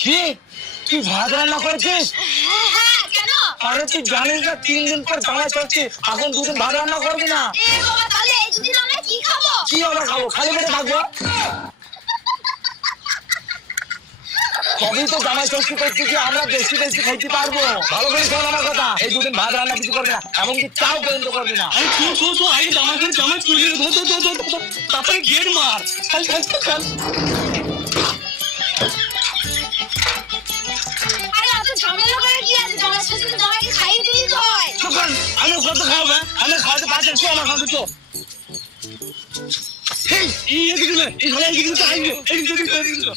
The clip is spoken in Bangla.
কি তুই ভাত রান্না করেছিস? হ্যাঁ, কেন? আরে তুই জানিস না 3 দিন পর জামাই চলছে, এখন 2 দিন ভাত রান্না করবি না? এ বাবা, তাহলে এই দুদিন আমরা কি খাবো? কি আমরা খাবো? খালি পেটে থাকবো? তবেই তো জামাই ষষ্ঠী করছি যে আমরা বেশি বেশি খাইতে পারবো। ভালো করে শোন আমার কথা, এই 2 দিন ভাত রান্না কিছু করবি না, এমনকি চাও পর্যন্ত করবি না। আরে তো আগে জামাই তুলে ধর তারপরে গেট মার। চল আরে এত ঝামেলা করে কি আছে? জামাই ষষ্ঠী তো জামাইকে খাইয়ে দিলেই তো হয়। তখন আমি কত খাবো? আমি খাওয়াতে পারছি তো আমার খাওয়াতে তো। এই এদিকে না, এই শালা এদিকে তো আইবে, এদিকে তো।